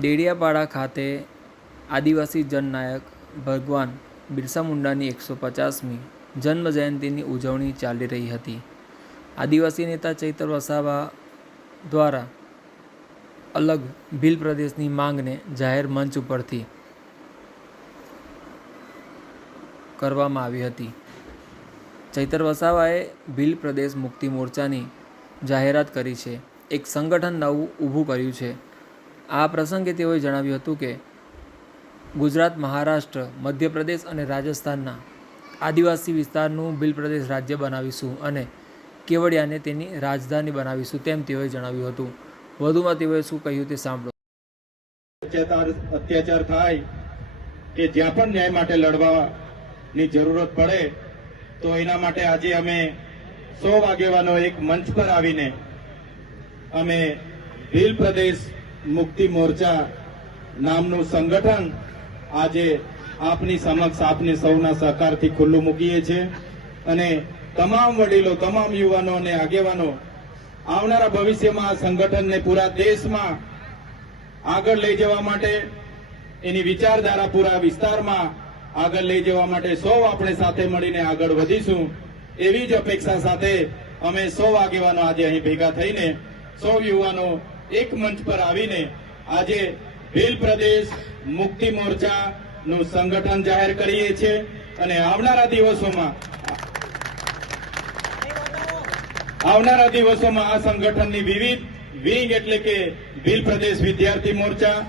ડેડિયાપાડા ખાતે આદિવાસી જનનાયક ભગવાન બિરસા મુંડાની એકસો પચાસમી જન્મ જયંતિની ઉજવણી ચાલી રહી હતી. આદિવાસી નેતા ચૈતર વસાવા દ્વારા અલગ ભીલ પ્રદેશની માંગને જાહેર મંચ ઉપરથી કરવામાં આવી હતી. ચૈતર વસાવાએ ભીલ પ્રદેશ મુક્તિ મોરચાની જાહેરાત કરી છે. એક સંગઠન નવું ઊભું કર્યું છે. આ પ્રસંગે તેઓએ જણાવ્યું હતું કે ગુજરાત, મહારાષ્ટ્ર, મધ્યપ્રદેશ અને રાજસ્થાનના આદિવાસી વિસ્તારનું ભીલ પ્રદેશ રાજ્ય બનાવીશું અને કેવડિયાને તેની રાજધાની બનાવીશું તેમ તેઓએ જણાવ્યું હતું. વધુમાં તેઓએ શું કહ્યું તે સાંભળો. અત્યાચાર થાય કે જ્યાં પણ ન્યાય માટે લડવાની જરૂરત પડે, તો એના માટે આજે અમે સો વાગેવાનો એક મંચ પર આવીને અમે ભીલ પ્રદેશ મુક્તિ મોરચા નામનું સંગઠન આજે આપની સમક્ષ આપની સૌના સહકારથી ખુલ્લું મૂકીએ છીએ. અને તમામ વડીલો, તમામ યુવાનો અને આગેવાનો, આવનારા ભવિષ્યમાં આ સંગઠનને પૂરા દેશમાં આગળ લઈ જવા માટે, એની વિચારધારા પૂરા વિસ્તારમાં આગળ લઈ જવા માટે સૌ આપણે સાથે મળીને આગળ વધીશું. એવી જ અપેક્ષા સાથે અમે સૌ આગેવાનો આજે અહીં ભેગા થઈને, સૌ યુવાનો એક મંચ પર આવીને આજે ભીલ પ્રદેશ મુક્તિ મોરચા નું સંગઠન જાહેર કરીએ છીએ અને આવનારા દિવસોમાં આવનારા દિવસોમાં આ સંગઠનની વિવિધ વિંગ એટલે કે ભીલ પ્રદેશ વિદ્યાર્થી મોરચા,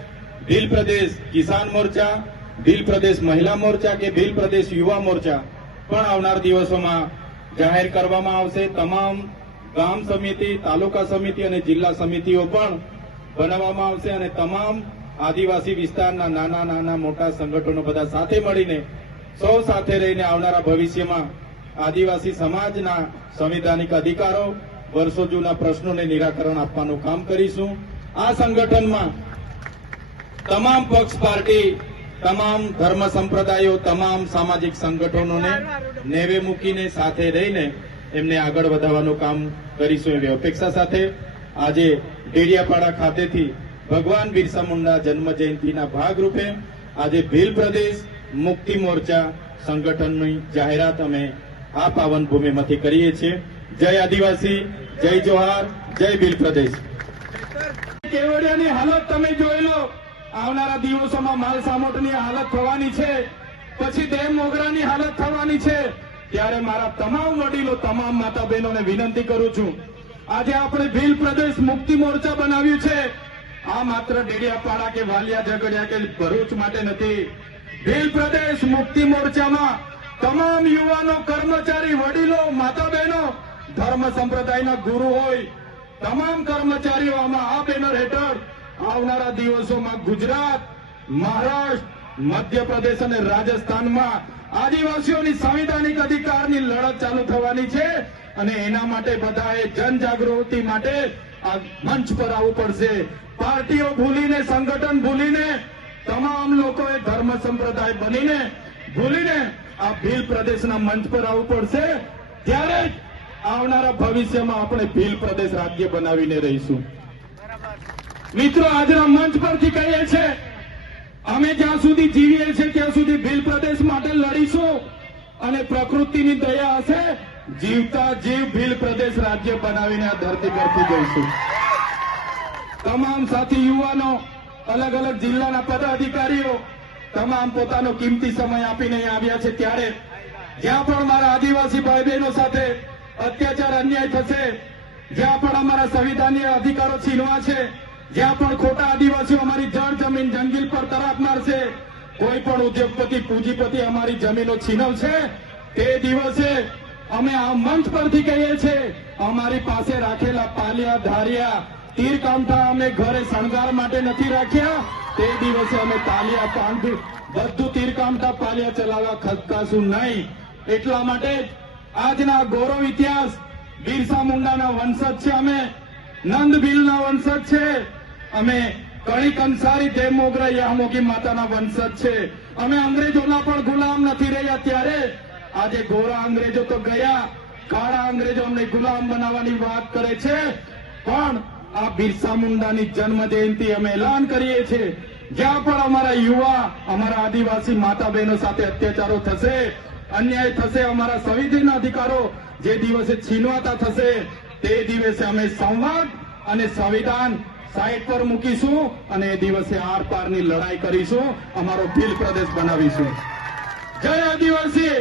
ભીલ પ્રદેશ કિસાન મોરચા, ભીલ પ્રદેશ મહિલા મોરચા કે ભીલ પ્રદેશ યુવા મોરચા પણ આવનાર દિવસોમાં જાહેર કરવામાં આવશે. તમામ ગામ સમિતિ, તાલુકા સમિતિ અને જિલ્લા સમિતિઓ પણ બનાવવામાં આવશે અને તમામ આદિવાસી વિસ્તારના નાના નાના મોટા સંગઠનો બધા સાથે મળીને, સૌ સાથે રહીને આવનારા ભવિષ્યમાં આદિવાસી સમાજના સંવિધાનિક અધિકારો, વર્ષો જૂના પ્રશ્નોને નિરાકરણ આપવાનું કામ કરીશું. આ સંગઠનમાં તમામ પક્ષ પાર્ટી, તમામ ધર્મ સંપ્રદાયો, તમામ સામાજિક સંગઠનોને નેવે મૂકીને સાથે રહીને એમને આગળ વધારવાનું કામ કરીશું એવી અપેક્ષા સાથે આજે ડેડિયાપાડા ખાતેથી ભગવાન બિરસા મુંડા જન્મ જયંતિના ભાગરૂપે આજે ભીલ પ્રદેશ મુક્તિ મોરચા સંગઠનની જાહેરાત અમે આ પાવન ભૂમિમાંથી કરીએ છીએ. જય આદિવાસી, જય જોહાર, જય ભીલ પ્રદેશ. કેવડિયાની હાલત તમે જોઈ લો. આવનારા દિવસોમાં માલ સામોટની હાલત થવાની છે. પછી ડેમ મોગરાની હાલત થવાની છે. ત્યારે મારા તમામ વડીલો, તમામ માતા બહેનોને વિનંતી કરું છું. આજે આપણે ભીલ પ્રદેશ મુક્તિ મોરચા બનાવ્યું છે. આ માત્ર ડેડિયાપાડા કે વાલિયા ઝઘડિયા કે ભરૂચ માટે નથી. ભીલ પ્રદેશ મુક્તિ મોરચામાં તમામ યુવાનો, કર્મચારી, વડીલો માતા બહેનો ધર્મ સંપ્રદાયના ગુરુ હોય. તમામ કર્મચારીઓ આમાં આ બેનર હેઠળ આવનારા દિવસોમાં ગુજરાત, મહારાષ્ટ્ર મધ્યપ્રદેશ અને રાજસ્થાનમાં આદિવાસીઓની સંવિધાનિક અધિકારની લડત ચાલુ થવાની છે અને એના માટે બધાએ જનજાગૃતિ માટે આ મંચ પર આવવું પડશે. પાર્ટીઓ ભૂલીને, સંગઠન ભૂલીને, તમામ લોકોએ ધર્મ સંપ્રદાય બનીને, ભૂલીને આ ભીલ પ્રદેશના મંચ પર આવવું પડશે. ત્યારે આવનારા ભવિષ્યમાં આપણે ભીલ પ્રદેશ રાજ્ય બનાવીને રહીશું. મિત્રો, આજના મંચ પરથી કહીએ છે અમે જ્યાં સુધી જીવીએ છીએ, ત્યાં સુધી ભીલ પ્રદેશ માટે લડીશું. અને પ્રકૃતિની દયા હશે, જીવતા જીવ ભીલ પ્રદેશ રાજ્ય બનાવીને આ ધરતી પરથી જઈશું. તમામ સાથી યુવાનો, અલગ અલગ જિલ્લાના પદાધિકારીઓ, તમામ પોતાનો કિંમતી સમય આપીને આવ્યા છે ત્યારે જ્યાં પણ મારા આદિવાસી ભાઈ બહેનો સાથે અત્યાચાર અન્યાય થશે, જ્યાં પણ અમારા સંવિધાનીય અધિકારો છીનવા છે જ્યાં પણ ખોટા આદિવાસીઓ અમારી જળ જમીન જંગીલ પર તરાપ મારશે, કોઈ પણ ઉદ્યોગપતિ, પૂંજીપતિ અમારી જમીનો છીનવશે, તે દિવસે અમે આ મંચ પરથી કહીએ છીએ, અમારી પાસે રાખેલા પાલિયા, ધારિયા તીર કામઠા અમે ઘરે શણગાર માટે નથી રાખ્યા. તે દિવસે અમે તાલિયા પાંખ બધું તીર કામઠા પાલિયા ચલાવવા ખસકાશું નહીં. એટલા માટે આજના ગૌરવ ઇતિહાસ બિરસા મુંડાના વંશજ છે અમે નંદ ભીલના વંશજ છે. અમે કણિક અંસારી દેવ મોગરા યામોગી માતાના વંશજ છે. અમે અંગ્રેજોના પણ ગુલામ નથી રહ્યા ત્યારે. આજે ગોરા અંગ્રેજો તો ગયા. કાળા અંગ્રેજો અમને ગુલામ બનાવવાની વાત કરે છે. પણ આ બિરસા મુંડાની જન્મ જયંતિ અમે એલાન કરીએ છીએ. જ્યાં પણ અમારા યુવા, અમારા આદિવાસી માતા બહેનો સાથે અત્યાચારો થશે, અન્યાય થશે, અમારા સંવિધાન અધિકારો જે દિવસે છીનવાતા થશે, તે દિવસે અમે સંવાદ અને સંવિધાન સાઈડ પર મૂકીશું અને એ દિવસે આર પારની લડાઈ કરીશું. અમારો ભીલ પ્રદેશ બનાવીશું. જય આદિવાસી,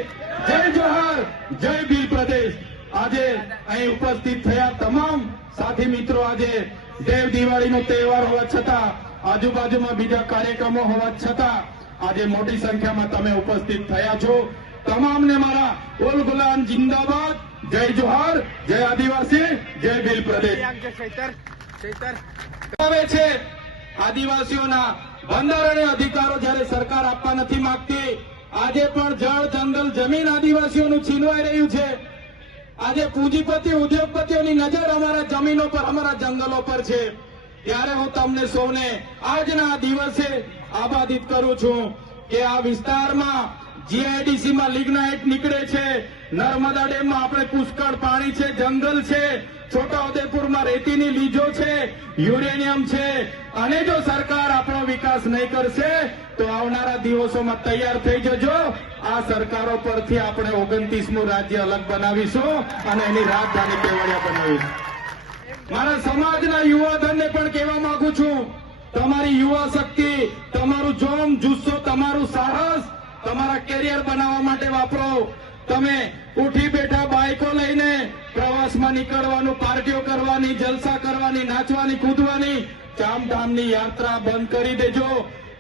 જય જોહર, જય ભીલ પ્રદેશ. આજે અહીં ઉપસ્થિત થયા તમામ સાથી મિત્રો આજે દેવ દિવાળીનો તહેવાર હોવા છતાં, આજુબાજુમાં બીજા કાર્યક્રમો હોવા છતાં, આજે મોટી સંખ્યામાં તમે ઉપસ્થિત થયા છો. તમામને મારા ઓલ ગુલામ જિંદાબાદ, જય જોહાર, જય આદિવાસી, જય ભીલ પ્રદેશ. આદિવાસીઓના બંધારણીય અધિકારો જ્યારે સરકાર આપવા નથી માંગતી, આજે પણ જળ, જંગલ, જમીન આદિવાસીઓનું છીનવાઈ રહ્યું છે. આજે પૂંજીપતિ, ઉદ્યોગપતિઓની નજર અમારા જમીનો પર, અમારા જંગલો પર છે. ત્યારે હું તમને સૌને આજના દિવસે આબાદિત કરું છું કે આ વિસ્તારમાં જીઆઈડીસી માં લિગ્નાઇટ નીકળે છે. નર્મદા ડેમમાં આપણે પુષ્કળ પાણી છે, જંગલ છે. છોટાઉદેપુરમાં રેતીની લીજો છે, યુરેનિયમ છે. અને જો સરકાર આપણો વિકાસ નહીં કરશે, તો આવનારા દિવસોમાં તૈયાર થઈ જજો. આ સરકારો પરથી આપણે ઓગણત્રીસમું રાજ્ય અલગ બનાવીશું અને એની રાજધાની કેવડિયા બનાવીશું મારા સમાજના યુવાધનને પણ કહેવા માંગુ છું, તમારી યુવા શક્તિ, તમારું જોમ, જુસ્સો, તમારું સાહસ, તમારા કેરિયર બનાવવા માટે વાપરો. તમે ઉઠી બેઠા બાઇકો લઈને પ્રવાસમાં નીકળવાનું, પાર્ટીઓ કરવાની, જલસા કરવાની, નાચવાની, કૂદવાની, ચામધામની યાત્રા બંધ કરી દેજો.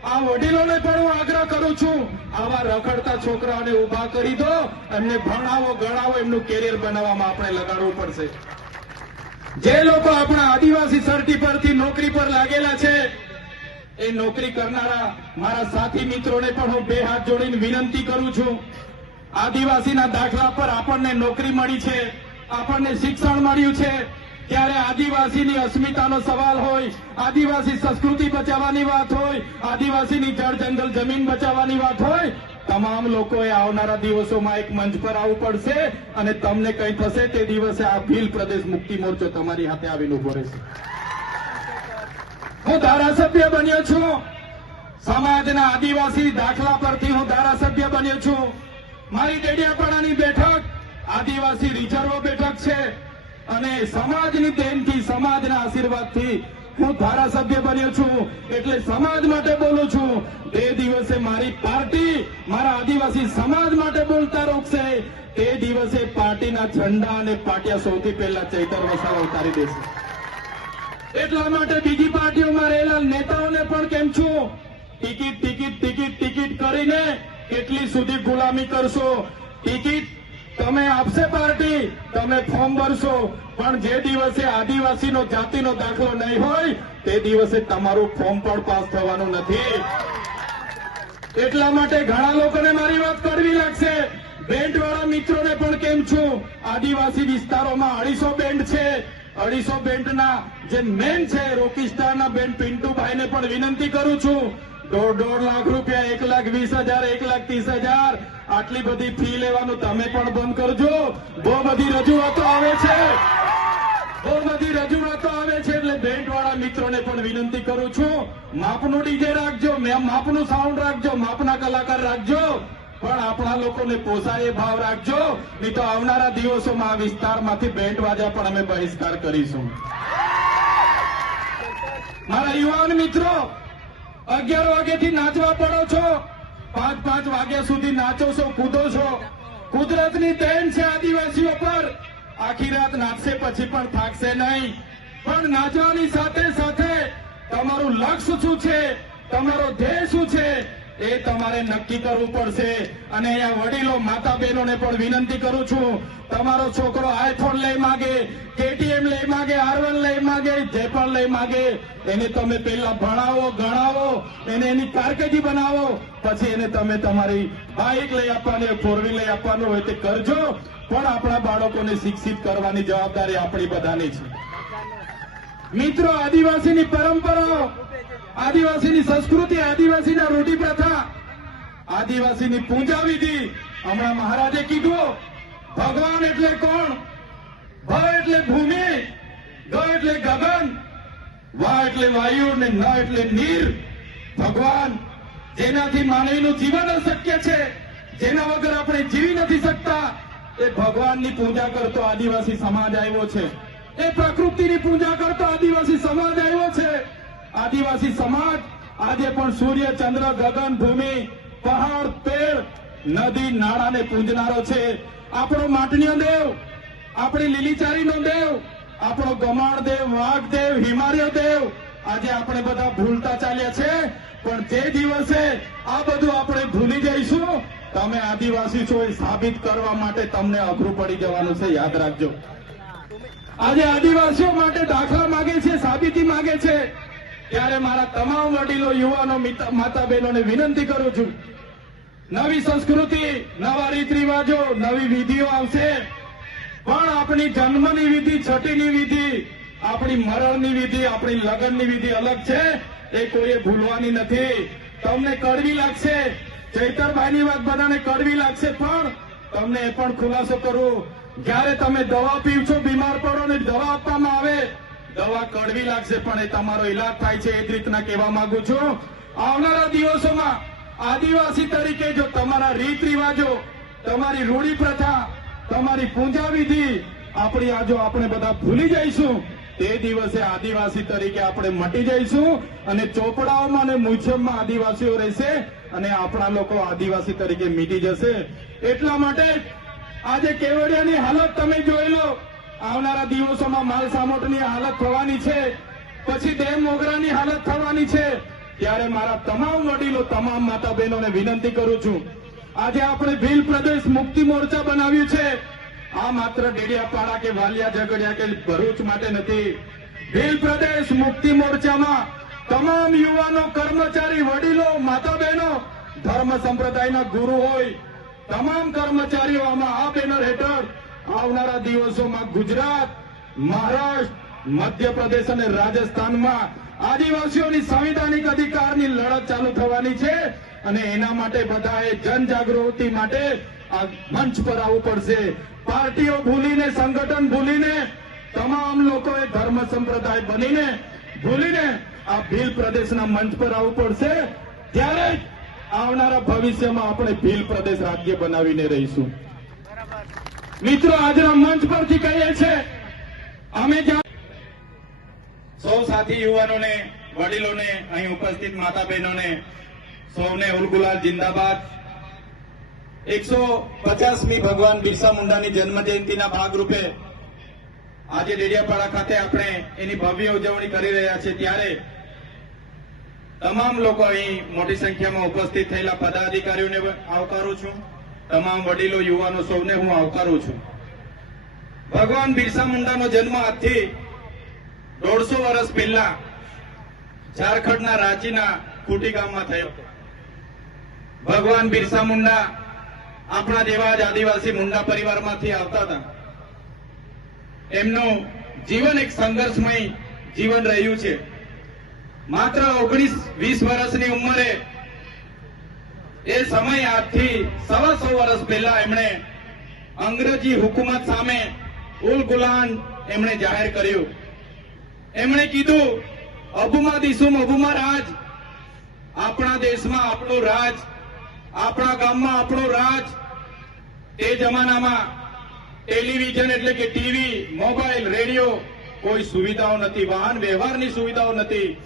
આ વડીલોને પણ હું આગ્રહ કરું છું, આવા રખડતા છોકરાઓને ઊભા કરી દો. એમને ભણાવો, ગણાવો, એમનું કેરિયર બનાવવામાં આપણે લગાડવું પડશે. જે લોકો આપણા આદિવાસી સર્ટી પરથી નોકરી પર લાગેલા છે, એ નોકરી કરનારા મારા સાથી મિત્રોને પણ હું બે હાથ જોડીને વિનંતી કરું છું. આદિવાસીના દાખલા પર આપણને નોકરી મળી છે, આપણને શિક્ષણ મળ્યું છે. ત્યારે આદિવાસીની અસ્મિતાનો સવાલ હોય, આદિવાસી સંસ્કૃતિ બચાવવાની વાત હોય, આદિવાસીની જળ જંગલ જમીન બચાવવાની વાત હોય, તમામ લોકોએ આવનારા દિવસોમાં એક મંચ પર આવવું પડશે અને તમને કંઈ થશે તે દિવસે આ ભીલ પ્રદેશ મુક્તિ મોરચો તમારી હાથે આવીને ઊભો રહેશે. હું ધારાસભ્ય બન્યો છું. સમાજના આદિવાસી દાખલા પરથી હું ધારાસભ્ય બન્યો છું. મારી ડેડિયાપાડાની બેઠક આદિવાસી રિઝર્વ બેઠક છે અને સમાજની દેનથી સમાજના આશીર્વાદથી હું ધારાસભ્ય બન્યો છું એટલે સમાજ માટે બોલું છું. તે દિવસે મારી પાર્ટી મારા આદિવાસી સમાજ માટે બોલતા રોકશે. તે દિવસે પાર્ટીના ઝંડા અને પાટિયા સૌથી પહેલા ચૈતર વસાવા ઉતારી દેશે. એટલા માટે બીજી પાર્ટીઓમાં રહેલા નેતાઓને પણ કેમ છું? ટિકિટ ટિકિટ ટિકિટ ટિકિટ કરીને કેટલી સુધી ગુલામી કરશો. ટિકિટ તમે આપશે પાર્ટી, તમે ફોર્મ ભરશો. પણ જે દિવસે આદિવાસીનો, જાતિનો દાખલો નહીં હોય, તે દિવસે તમારું ફોર્મ પણ પાસ થવાનું નથી. એટલા માટે ઘણા લોકોને મારી વાત કરવી લાગશે. બેન્ડ વાળા મિત્રોને પણ કેમ છું? આદિવાસી વિસ્તારોમાં અઢીસો બેન્ડ છે. અઢીસો બેન્ડના જે મેન છે રોકીસ્ટારના બેન્ડ પિન્ટુભાઈને પણ વિનંતી કરું છું. દોઢ દોઢ લાખ રૂપિયા, એક લાખ વીસ હજાર, એક લાખ ત્રીસ હજાર. આટલી બધી ફી લેવાનું તમે પણ બંધ કરજો. બહુ બધી રજૂઆતો આવે છે. બહુ બધી રજૂઆતો આવે છે એટલે બેન્ડ વાળા મિત્રોને પણ વિનંતી કરું છું, માપનું ડીજે રાખજો માપનું સાઉન્ડ રાખજો, માપના કલાકાર રાખજો. પણ આપણા લોકોને પોસાય ભાવ રાખજો. નહીં તો આવનારા દિવસોમાં આ વિસ્તારમાંથી બેન્ડ વાજા પણ અમે બહિષ્કાર કરીશું. મારા યુવાન મિત્રો અગિયાર વાગ્યાથી નાચવા પડો છો. પાંચ પાંચ વાગ્યા સુધી નાચો છો, કૂદો છો. કુદરતની દેન છે આદિવાસીઓ પર. આખી રાત નાચશે પછી પણ થાકશે નહીં. પણ નાચવાની સાથે સાથે તમારું લક્ષ્ય શું છે? તમારો ધ્યેય શું છે? એ તમારે નક્કી કરવું પડશે. અને અહીંયા વડીલો માતા બહેનોને પણ વિનંતી કરું છું. તમારો છોકરો આઈફોન લઈ માગે, કેટીએમ લઈ માગે આરવન લઈ માગે, જે પણ લઈ માગે, એને તમે પહેલા ભણાવો, ગણાવો, એને એની કારકિર્દી બનાવો, પછી એને તમે તમારી બાઇક લઈ આપવાની ફોર વ્હીલ લઈ આપવાનું હોય તે કરજો. પણ આપણા બાળકોને શિક્ષિત કરવાની જવાબદારી આપણી બધાની છે. મિત્રો, આદિવાસીની પરંપરાઓ આદિવાસીની સંસ્કૃતિ, આદિવાસીના રૂઢિ પ્રથા, આદિવાસીની પૂજા વિધિ. હમણાં મહારાજે કીધું, ભગવાન એટલે કોણ? ભ એટલે ભૂમિ, ગ એટલે ગગન, વા એટલે વાયુ ને ન એટલે નીર. ભગવાન જેનાથી માનવીનું જીવન અશક્ય છે, જેના વગર આપણે જીવી નથી શકતા, એ ભગવાનની પૂજા કરતો આદિવાસી સમાજ આવ્યો છે. એ પ્રકૃતિની પૂજા કરતો આદિવાસી સમાજ આવ્યો છે. આદિવાસી સમાજ આજે પણ સૂર્ય, ચંદ્ર, ગગન, ભૂમિ, પહાડ, પેડ, નદી, નાળાને પૂજનારો છે. આપણો માટનીય દેવ, આપણી લીલીચારીનો દેવ, આપણો ગમાણ દેવ, વાઘ દેવ, હિમાલય દેવ, આજે આપણે બધા ભૂલતા ચાલ્યા છે. પણ જે દિવસે આ બધું આપણે ભૂલી જઈશું. તમે આદિવાસી છો એ સાબિત કરવા માટે તમને અઘરું પડી જવાનું છે. યાદ રાખજો. આજે આદિવાસીઓ માટે દાખલા માગે છે, સાબિતી માગે છે. ત્યારે મારા તમામ વડીલો, યુવાનો, માતા બહેનોને વિનંતી કરું છું. નવી સંસ્કૃતિ, નવા રીત રિવાજો નવી વિધિઓ આવશે. પણ આપણી જન્મની વિધિ છઠ્ઠીની વિધિ, આપણી મરણની વિધિ, આપણી લગ્નની વિધિ અલગ છે. એ કોઈએ ભૂલવાની નથી. તમને કડવી લાગશે. ચૈતરભાઈની વાત બધાને કડવી લાગશે, પણ તમને એ પણ ખુલાસો કરું. જ્યારે તમે દવા પીવશો, બીમાર પડો ને દવા આપવામાં આવે દવા કડવી લાગશે, પણ એ તમારો ઈલાજ થાય છે, એ જ રીતના કહેવા માંગુ છું. આવનારા દિવસોમાં આદિવાસી તરીકે જો તમારા રીત રિવાજો, તમારી રૂઢી પ્રથા, તમારી પૂજા વિધિ આપણી આજો આપણે બધા ભૂલી જઈશું, તે દિવસે આદિવાસી તરીકે આપણે મટી જઈશું અને ચોપડાઓમાં અને મ્યુઝિયમમાં આદિવાસીઓ રહેશે અને આપણા લોકો આદિવાસી તરીકે મીટી જશે. એટલા માટે આજે કેવડિયાની હાલત તમે જોઈ લો આવનારા દિવસોમાં માલ સામોટની હાલત થવાની છે. પછી ડેમ મોગરાની હાલત થવાની છે. ત્યારે મારા તમામ વડીલો, તમામ માતા બહેનોને વિનંતી કરું છું. આજે આપણે ભીલ પ્રદેશ મુક્તિ મોરચા બનાવ્યું છે. આ માત્ર ડેડિયાપાડા કે વાલિયા ઝઘડિયા કે ભરૂચ માટે નથી. ભીલ પ્રદેશ મુક્તિ મોરચામાં તમામ યુવાનો, કર્મચારી, વડીલો માતા બહેનો ધર્મ સંપ્રદાયના ગુરુ હોય. તમામ કર્મચારીઓ આમાં આ બેનર હેઠળ આવનારા દિવસોમાં ગુજરાત, મહારાષ્ટ્ર, મધ્યપ્રદેશ અને રાજસ્થાનમાં આદિવાસીઓની સંવિધાનિક અધિકારની લડત ચાલુ થવાની છે અને એના માટે બધાએ જનજાગૃતિ માટે આ મંચ પર આવવું પડશે. પાર્ટીઓ ભૂલીને, સંગઠન ભૂલીને, તમામ લોકોએ ધર્મ સંપ્રદાય બનીને, ભૂલીને આ ભીલ પ્રદેશના મંચ પર આવવું પડશે. ત્યારે આવનારા ભવિષ્યમાં આપણે ભીલ પ્રદેશ રાજ્ય બનાવીને રહીશું. મિત્રો આજના મંચ પરથી કહીએ છે અમે સૌ સાથી યુવાનોને, વડીલોને, અહીં ઉપસ્થિત માતા બહેનોને સૌને ઉલગુલાલ જિંદાબાદ. એકસો પચાસમી ભગવાન બિરસા મુંડાની જન્મજયંતિના ભાગરૂપે આજે ડેડિયાપાડા ખાતે આપણે એની ભવ્ય ઉજવણી કરી રહ્યા છીએ. ત્યારે તમામ લોકો અહીં મોટી સંખ્યામાં ઉપસ્થિત થયેલા પદાધિકારીઓને આવકારું છું. તમામ વડીલો, યુવાનો સૌને હું આવકારું છું. ભગવાન બિરસા મુંડાનો જન્મ આજથી દોઢસો વર્ષ પહેલા ઝારખંડના રાંચીના કુટી ગામમાં થયો. ભગવાન બિરસા મુંડા આપણા જેવા જ આદિવાસી મુંડા પરિવારમાંથી આવતા હતા. એમનું જીવન એક સંઘર્ષમય જીવન રહ્યું છે. માત્ર ઓગણીસ વીસ વર્ષની ઉંમરે એ સમય આજથી સવા સો વર્ષ પહેલા એમણે અંગ્રેજી હુકુમત સામે ઉલ એમણે જાહેર કર્યું. એમણે કીધું, અબુમા દિસુમ અબુમા રાજ. આપણા દેશમાં આપણું રાજ, આપણા ગામમાં આપણું રાજ. તે જમાનામાં ટેલિવિઝન એટલે કે ટીવી, મોબાઈલ, રેડિયો કોઈ સુવિધાઓ નથી, વાહન વ્યવહારની સુવિધાઓ નથી.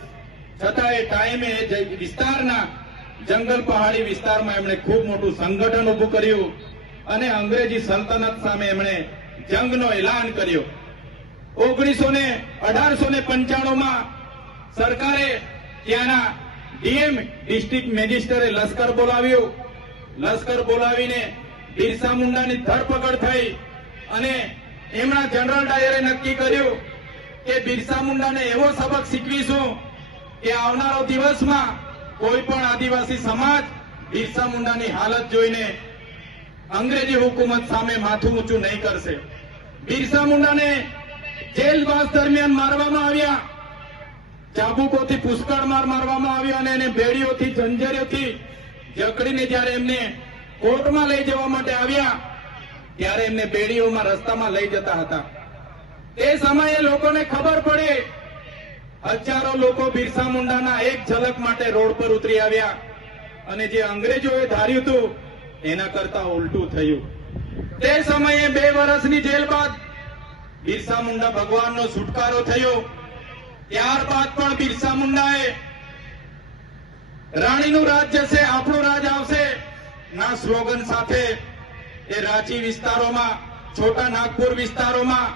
છતાં એ ટાઈમે એ વિસ્તારના જંગલ પહાડી વિસ્તારમાં એમણે ખૂબ મોટું સંગઠન ઉભું કર્યું અને અંગ્રેજી સલ્તનત સામે એમણે જંગનો એલાન કર્યો. ઓગણીસો ને અઢારસો ને પંચાણુંમાં સરકારે ત્યાંના ડીએમ ડિસ્ટ્રિક્ટ મેજિસ્ટરે લશ્કર બોલાવ્યું. લશ્કર બોલાવીને બિરસા મુંડાની ધરપકડ થઈ અને એમના જનરલ ડાયરે નક્કી કર્યું કે બિરસા મુંડાને એવો સબક શીખવીશું કે આવનારો દિવસમાં કોઈ પણ આદિવાસી સમાજ બિરસા મુંડાની હાલત જોઈને અંગ્રેજી હુકુમત સામે માથું ઊંચું નહીં કરશે. બિરસા મુંડાને જેલવાસ દરમિયાન મારવામાં આવ્યા. ચાબુકોથી પુષ્કળ માર મારવામાં આવ્યો અને એને બેડીઓથી, જંજરીઓથી જકડીને જ્યારે એમને કોર્ટમાં લઈ જવા માટે આવ્યા, ત્યારે એમને બેડીઓમાં રસ્તામાં લઈ જતા હતા. તે સમયે લોકોને ખબર પડી હજારો લોકો બિરસા મુંડાના એક ઝલક માટે રોડ પર ઉતરી આવ્યા. અને જે અંગ્રેજોએ ધાર્યું હતું, એના કરતા ઉલટું થયું. તે સમયે બે વર્ષની જેલ બાદ બિરસા મુંડા ભગવાનનો છુટકારો થયો. ત્યારબાદ પણ બિરસા મુંડાએ રાણીનું રાજ જશે આપણું રાજ આવશે. ના સ્લોગન સાથે એ રાંચી વિસ્તારોમાં, છોટા નાગપુર વિસ્તારોમાં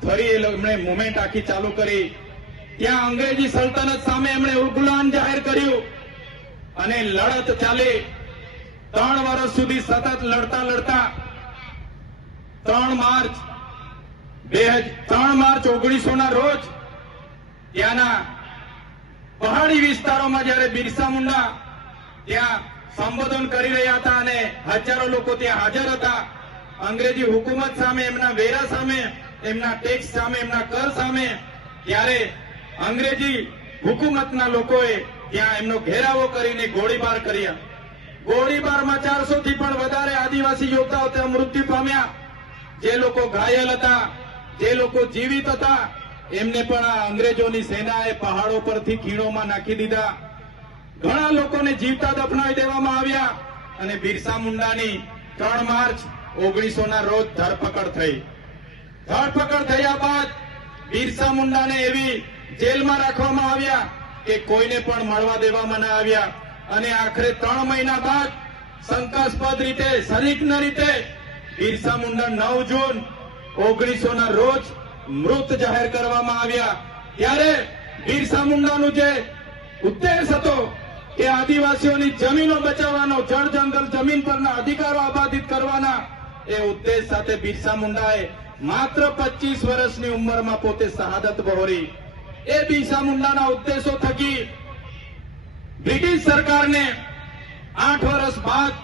ફરી એમણે મુમેન્ટ આખી ચાલુ કરી. ત્યાં અંગ્રેજી સલ્તનત સામે એમણે ઉલગુલાન જાહેર કર્યું અને લડત ચાલી. ત્રણ વર્ષ સુધી સતત લડતા લડતા ત્રણ માર્ચ બે ત્રણ માર્ચ ઓગણીસો ના રોજ ત્યાંના પહાડી વિસ્તારોમાં જ્યારે બિરસા મુંડા ત્યાં સંબોધન કરી રહ્યા હતા અને હજારો લોકો ત્યાં હાજર હતા, અંગ્રેજી હુકુમત સામે, એમના વેરા સામે, એમના ટેક્સ સામે, એમના કર સામે, ત્યારે અંગ્રેજી હુકુમતના લોકોએ ત્યાં એમનો ઘેરાવો કરીને ગોળીબાર કર્યા. ગોળીબારમાં ચારસો થી પણ વધારે આદિવાસી યોદ્ધાઓ ત્યાં મૃત્યુ પામ્યા. જે લોકો ઘાયલ હતા, જે લોકો જીવિત હતા, એમને પણ આ અંગ્રેજોની સેનાએ પહાડો પરથી ખીણોમાં નાખી દીધા. ઘણા લોકોને જીવતા દફનાવી દેવામાં આવ્યા અને બિરસા મુંડાની ત્રણ માર્ચ ઓગણીસો ના રોજ ધરપકડ થઈ. ધરપકડ થયા બાદ બિરસા મુંડાને એવી જેલમાં રાખવામાં આવ્યા કે કોઈને પણ મળવા દેવામાં ના આવ્યા. અને આખરે ત્રણ મહિના બાદ શંકાસ્પદ રીતે સરિગ્ન રીતે બિરસા મુંડા નવ જૂન ઓગણીસો ના રોજ મૃત જાહેર કરવામાં આવ્યા. ત્યારે બિરસા મુંડાનું જે ઉદ્દેશ હતો કે આદિવાસીઓની જમીનો બચાવવાનો, જળ જંગલ જમીન પરના અધિકારો આબાદિત કરવાના, એ ઉદ્દેશ સાથે બિરસા મુંડાએ માત્ર 25 વર્ષની ઉંમરમાં પોતે શહાદત વહોરી એ બિરસા મુંડાના ઉદ્દેશો થકી બ્રિટિશ સરકારને આઠ વર્ષ બાદ,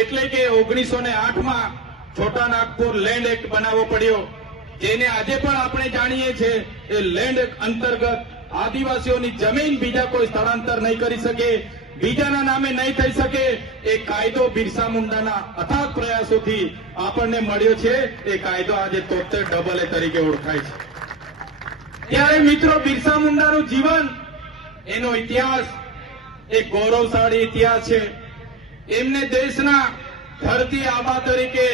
એટલે કે ઓગણીસો ને આઠમાં છોટા નાગપુર લેન્ડ એક્ટ બનાવવો પડ્યો. જેને આજે પણ આપણે જાણીએ છીએ એ લેન્ડ એક્ટ અંતર્ગત આદિવાસીઓની જમીન બીજા કોઈ સ્થળાંતર નહીં કરી શકે, બીજાના નામે નહીં થઈ શકે. એ કાયદો બિરસા મુંડાના અથાગ પ્રયાસોથી આપણને મળ્યો છે. એ કાયદો આજે તોતેર ડબલ એ તરીકે ઓળખાય છે. ત્યારે મિત્રો બિરસા મુંડાનું જીવન, એનો ઇતિહાસ એ ગૌરવશાળી ઇતિહાસ છે. એમને દેશના ધરતી આબા તરીકે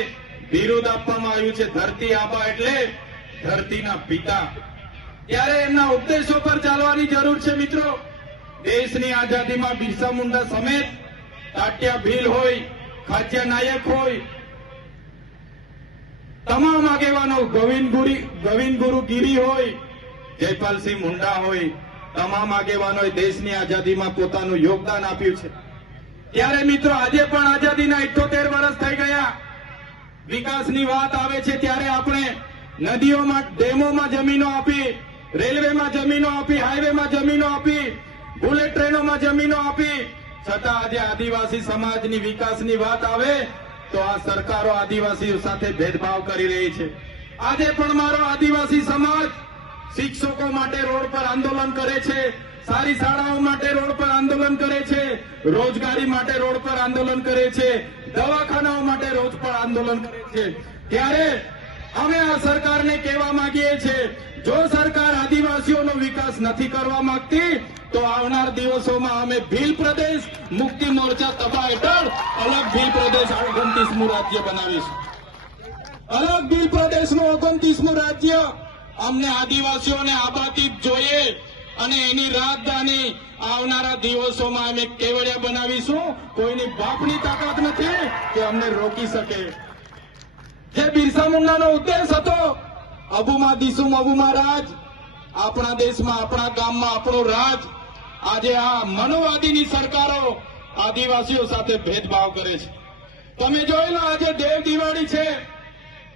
બિરુદ આપવામાં આવ્યું છે. ધરતી આબા એટલે ધરતીના પિતા. ત્યારે એમના ઉપદેશો પર ચાલવાની જરૂર છે મિત્રો. દેશની આઝાદીમાં બિરસા મુંડા સમેત તાટિયા ભીલ હોય ખાચિયા નાયક હોય, તમામ આગેવાનો ગોવિંદ ગુરી, ગોવિંદ ગુરુ ગીરી હોય જયપાલસિંહ મુંડા હોય, તમામ આગેવાનોએ દેશની આઝાદીમાં પોતાનું યોગદાન આપ્યું છે. ત્યારે મિત્રો, આજે પણ આઝાદીના ઇઠોતેર વર્ષ થઈ ગયા. વિકાસની વાત આવે છે, ત્યારે આપણે નદીઓમાં, ડેમોમાં જમીનો આપી, રેલવેમાં જમીનો આપી, હાઈવેમાં જમીનો આપી, બુલેટ ટ્રેનોમાં જમીનો આપી. છતાં આજે આદિવાસી સમાજની વિકાસની વાત આવે, તો આ સરકારો આદિવાસીઓ સાથે ભેદભાવ કરી રહી છે. આજે પણ મારો આદિવાસી સમાજ શિક્ષકો માટે રોડ પર આંદોલન કરે છે, સારી શાળાઓ માટે રોડ પર આંદોલન કરે છે, રોજગારી માટે રોડ પર આંદોલન કરે છે, દવાખાનાઓ માટે રોજ પર આંદોલન કરે છે. ત્યારે અમે આ સરકારને કહેવા માંગીએ છીએ, જો સરકાર આદિવાસીઓનો વિકાસ નથી કરવા માંગતી, તો આવનાર દિવસોમાં અમે ભીલ પ્રદેશ મુક્તિ મોરચા સભા હેઠળ અલગ ભીલ પ્રદેશ ઓગણત્રીસમું રાજ્ય બનાવીશું. અલગ ભીલ પ્રદેશનું ઓગણત્રીસમું રાજ્ય અમને આદિવાસીઓને આબાદી જોઈએ અને એની રાજધાની આવનારા દિવસોમાં અમે કેવડિયા બનાવીશું. કોઈની બાપની તાકાત નથી કે અમને રોકી શકે. જે બિરસા મુંડાનો ઉદ્દેશ હતો, અબુમાં દીસુમ, અબુમાં રાજ, આપણા દેશમાં, આપણા ગામમાં, આપણો રાજ, આજે આ મનોવાદીની સરકારો આદિવાસીઓ સાથે ભેદભાવ કરે છે. તમે જોઈ લો, આજે દેવ દિવાળી છે.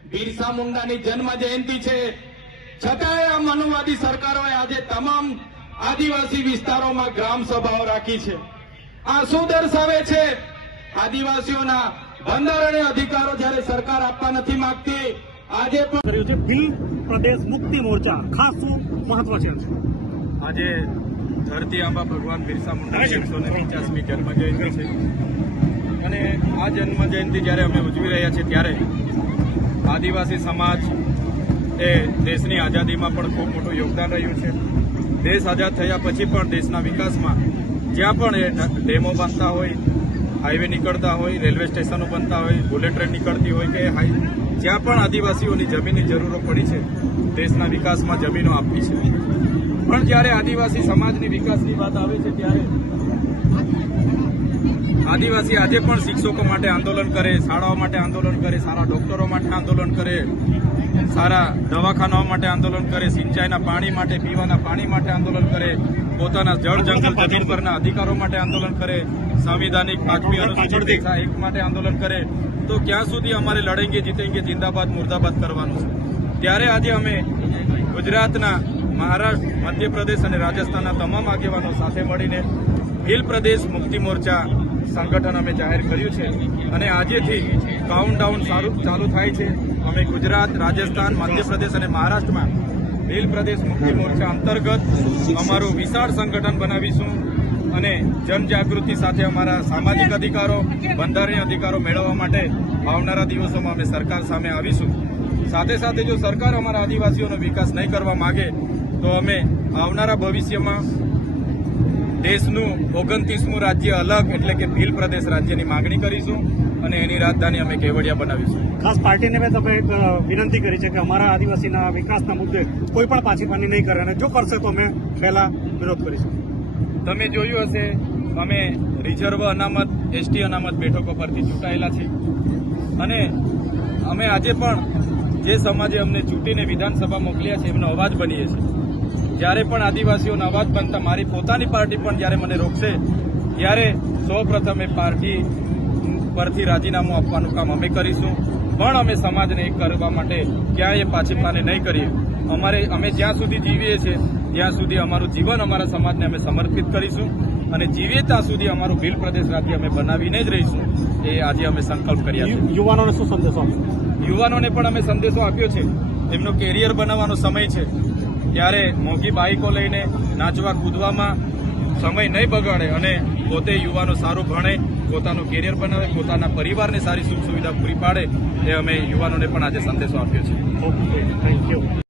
બિરસા મુંડાની જન્મ જયંતિ છે. છતાંય આ મનુવાદી સરકારોએ આજે તમામ આદિવાસી વિસ્તારોમાં ગ્રામ સભાઓ રાખી છે. આ શું દર્શાવે છે? આદિવાસીઓના બંધારણીય અધિકારો જ્યારે સરકાર આપવા નથી માંગતી આજે પણ કર્યું છે. ભીલ પ્રદેશ મુક્તિ મોરચા. ખાસ શું મહત્વ છે? આજે ધરતી આંબા ભગવાન બિરસા મુંડાની એકસો ને પચાસમી જન્મ જયંતિ છે. અને આ જન્મ જયંતિ જ્યારે અમે ઉજવી રહ્યા છીએ ત્યારે આદિવાસી સમાજ એ દેશની આઝાદીમાં પણ ખૂબ મોટું યોગદાન રહ્યું છે. દેશ આઝાદ થયા પછી પણ દેશના વિકાસમાં જ્યાં પણ એ ડેમો બનતા હોય, હાઈવે નીકળતા હોય, રેલવે સ્ટેશનો બનતા હોય, બુલેટ ટ્રેન નીકળતી હોય કે હાઈ, જ્યાં પણ આદિવાસીઓની જમીનની જરૂરો પડી છે, દેશના વિકાસમાં જમીનો આપવી છે. પણ જ્યારે આદિવાસી સમાજની વિકાસની વાત આવે છે, ત્યારે આદિવાસી આજે પણ શિક્ષકો માટે આંદોલન કરે શાળાઓ માટે આંદોલન કરે સારા ડોક્ટરો માટે આંદોલન કરે સારા દવાખાનાઓ માટે આંદોલન કરે સિંચાઈના પાણી માટે પીવાના પાણી માટે આંદોલન કરે પોતાના જળ જંગલ જમીન પરના અધિકારો માટે આંદોલન કરે સંવિધાનિક પાંચમી અનુસૂચિત એક માટે આંદોલન કરે. તો ક્યાં સુધી અમારે લડેંગે જીતેંગે જિંદાબાદ મુર્દાબાદ કરવાનું? છે ત્યારે આજે અમે ગુજરાતના મહારાષ્ટ્ર મધ્યપ્રદેશ અને રાજસ્થાનના તમામ આગેવાનો સાથે મળીને હિલ પ્રદેશ મુક્તિ મોરચા સંગઠન અમે જાહેર કર્યું છે અને આજેથી કાઉન્ટડાઉન સારું ચાલુ થાય છે. અમે ગુજરાત, રાજસ્થાન, મધ્યપ્રદેશ અને મહારાષ્ટ્રમાં હિલ પ્રદેશ મુક્તિ મોરચા અંતર્ગત અમારું વિશાળ સંગઠન બનાવીશું અને જનજાગૃતિ સાથે અમારા સામાજિક અધિકારો, બંધારણીય અધિકારો મેળવવા માટે આવનારા દિવસોમાં અમે સરકાર સામે આવીશું. સાથે સાથે જો સરકાર અમારા આદિવાસીઓનો વિકાસ નહીં કરવા માંગે, તો અમે આવનારા ભવિષ્યમાં દેશનું ઓગણત્રીસમું રાજ્ય અલગ એટલે કે ભીલ પ્રદેશ રાજ્યની માંગણી કરીશું અને એની રાજધાની અમે કેવડિયા બનાવીશું. ખાસ પાર્ટીને મેં તમે એક વિનંતી કરી છે કે અમારા આદિવાસીના વિકાસના મુદ્દે કોઈ પણ પાછીપાની નહીં કરે અને જો કરશે તો અમે પહેલા વિરોધ કરીશું. તમે જોયું હશે અમે રિઝર્વ અનામત એસટી અનામત બેઠકો પરથી ચૂંટાયેલા છીએ. અને અમે આજે પણ જે સમાજે અમને ચૂંટીને વિધાનસભા મોકલ્યા છે એમનો અવાજ બનીએ છીએ. જ્યારે પણ આદિવાસીઓનો અવાજ બનતા મારી પોતાની પાર્ટી પણ જ્યારે મને રોકશે ત્યારે સૌ પ્રથમ એ પાર્ટી પરથી રાજીનામું આપવાનું કામ અમે કરીશું. પણ અમે સમાજને એક કરવા માટે ક્યાંય પાછીપાને નહીં કરીએ. અમારે અમે જ્યાં સુધી જીવીએ છીએ ત્યાં સુધી અમારું જીવન અમારા સમાજને અમે સમર્પિત કરીશું અને જીવીએ ત્યાં સુધી અમારું ભીલ પ્રદેશ રાજ્ય અમે બનાવીને જ રહીશું. એ આજે અમે સંકલ્પ કર્યા છે. યુવાનોને શું સંદેશો યુવાનોને પણ અમે સંદેશો આપ્યો છે. એમનો કેરિયર બનાવવાનો સમય છે. ત્યારે મોંઘી બાઇકો લઈને નાચવા કૂદવામાં સમય નહીં બગાડે અને પોતે યુવાનો સારું ભણે, પોતાનું કેરિયર બનાવે, પોતાના પરિવારને સારી સુખ સુવિધા પૂરી પાડે, એ અમે યુવાનોને પણ આજે સંદેશો આપ્યો છે. Okay thank you